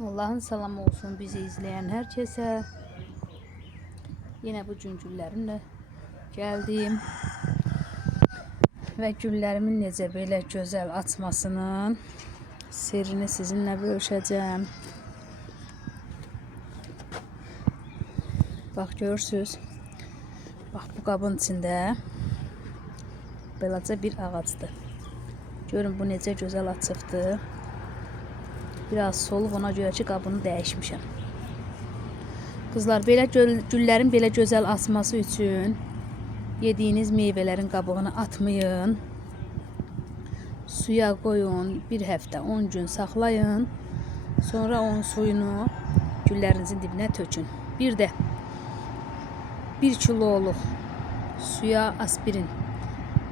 Allah'ın salamı olsun bizi izleyen herkese. Yine bu gün güllerimle geldim ve güllerimin necə belə gözəl açmasının sirrini sizinle bölüşeceğim. Bak görürsünüz. Bak bu qabın içində beləcə bir ağacdır. Görün bu necə gözəl açıbdır. Biraz solub, ona görə ki qabını dəyişmişəm. Kızlar, belə güllərin belə gözəl açması üçün yediyiniz meyvələrin qabığını atmayın. Suya qoyun, bir həftə 10 gün saxlayın. Sonra onun suyunu güllərinizin dibinə tökün. Bir də 1 kiloluq suya aspirin,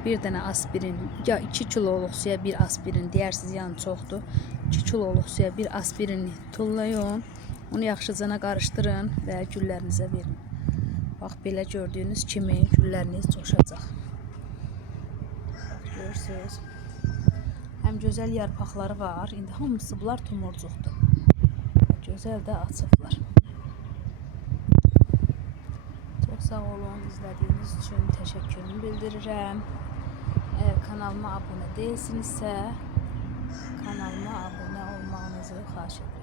bir dənə aspirin, ya 2 kiloluq suya bir aspirin, deyirsiniz yəni çoxdur. 2 kiloluq suya bir aspirini tullayın. Onu yaxşıcana qarışdırın və güllərinizə verin. Bax belə gördüyünüz kimi gülləriniz coşacaq. Bax görürsünüz. Həm gözəl yarpaqları var. İndi hamısı bunlar tumurcuqdur. Gözəl də açıqlar. Çox sağ olun, izlədiyiniz üçün təşəkkürümü bildirirəm. Eğer kanalıma abone değilsinizsə, kanalıma abone olmanızı xahiş edirəm.